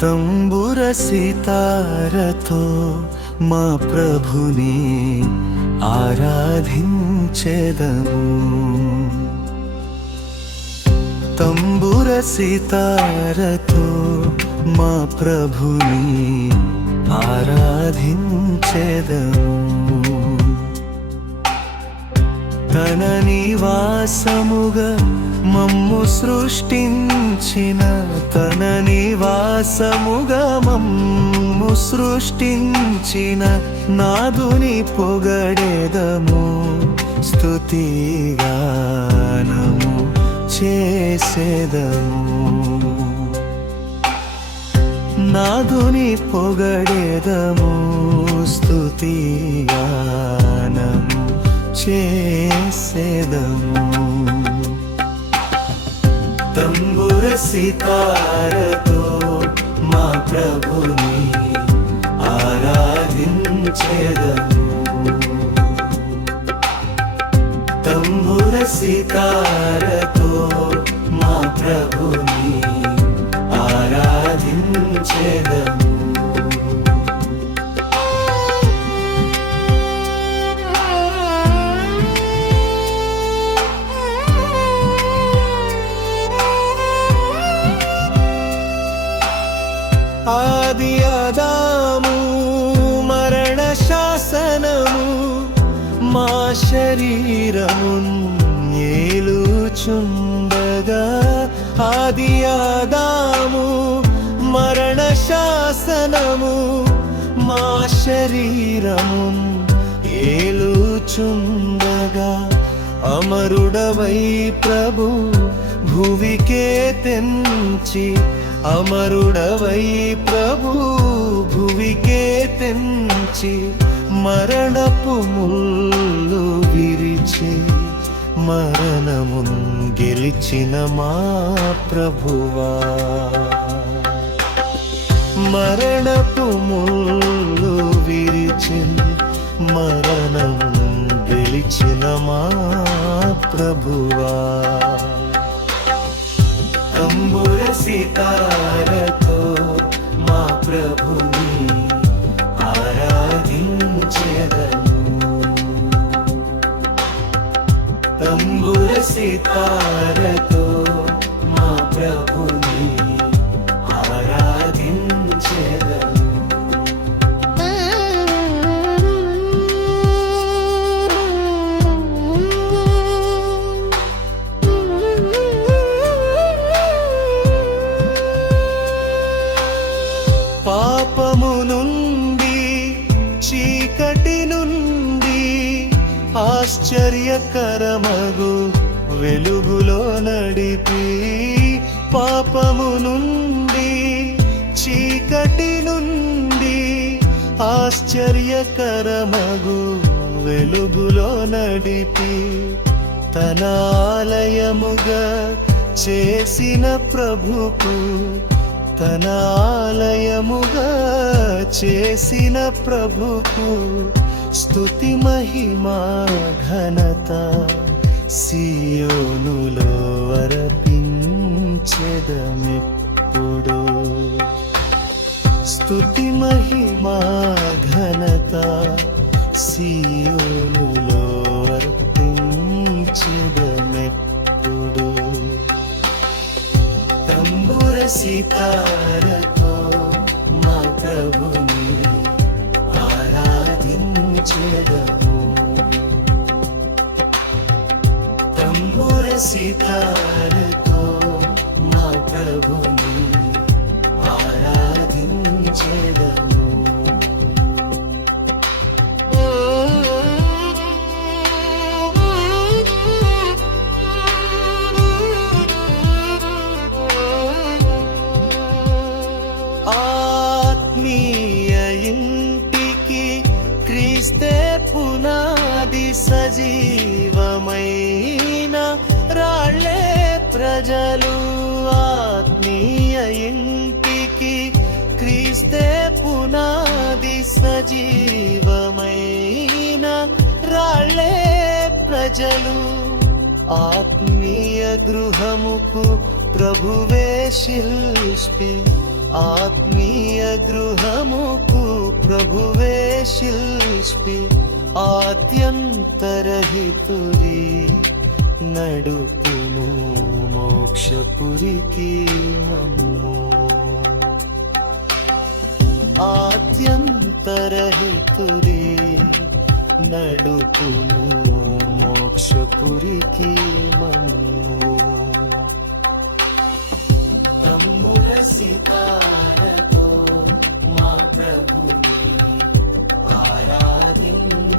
తంబుర సితారతో మా ప్రభుని ఆరాధించెదము. తంబుర సితారతో మా ప్రభుని ఆరాధించెదము. తన నివాసముగా మమ్ము సృష్టించిన, తన నివాసముగా మమ్ము సృష్టించిన నాదుని పొగడెదము, స్తుతిగానము చేసెదము. నాదుని పొగడెదము, స్తుతిగానము చేసెదము. తంబుర సితారతో మా ప్రభుని ఆరాధించెదము. తంబుర సితారతో మా ప్రభుని ఆరాధించెదము. ఆది ఆదాము మరణ శాసనము మా శరీరమున్ ఏలుచుండగా, ఆది ఆదాము మరణ శాసనము మా శరీరమున్ ఏలుచుండగా, అమరుడవై ప్రభు భువికే తెంచి, అమరుడవై ప్రభు భువికే తెంచి మరణపు ముళ్ళు విరిచి మరణమున్ గెలిచిన మా ప్రభువా. మరణపు ముళ్ళు విరిచి మరణమున్ గెలిచిన మా ప్రభువా. తంబుర సితారతో మా ప్రభుని ఆరాధించెదము. తంబుర సితారతో మా ప్రభుని ఆరాధించెదము. పాపము నుండి చీకటి నుండి ఆశ్చర్యకరమగు వెలుగులో నడిపి, పాపము నుండి చీకటి నుండి ఆశ్చర్యకరమగు వెలుగులో నడిపి, తన ఆలయముగా చేసిన ప్రభుకు, తన ఆలయముగా చేసిన ప్రభుకు స్తుతి మహిమా ఘనత సియోనులో అర్పించెదమెప్పుడు. స్తుతి మహిమా ఘనత సియోనులో అర్పించెదమెప్పుడు. తంబుర సితారతో మా ప్రభుని ఆరాధించెదము. తంబుర సితారతో మా ప్రభుని ఆరాధించెదము. ఆత్మీయ ఇంటికి క్రీస్తే పునాది, సజీవమైన రాళ్ళే ప్రజలు. ఆత్మీయ ఇంటికి క్రీస్తే పునాది, సజీవమైన రాళ్ళే ప్రజలు. ఆత్మీయ గృహముకు ప్రభువే శిల్పి, ఆత్మీయ గృహముకు ప్రభువే శిల్పి ఆద్యంతరహితుడి నడుపును మోక్షపురికి మమ్ము ఆద్యంతరహితుడి నడుపును మోక్షపురికి మమ్ము తంబుర సితారతో మా ప్రభుని ఆరాధించెదము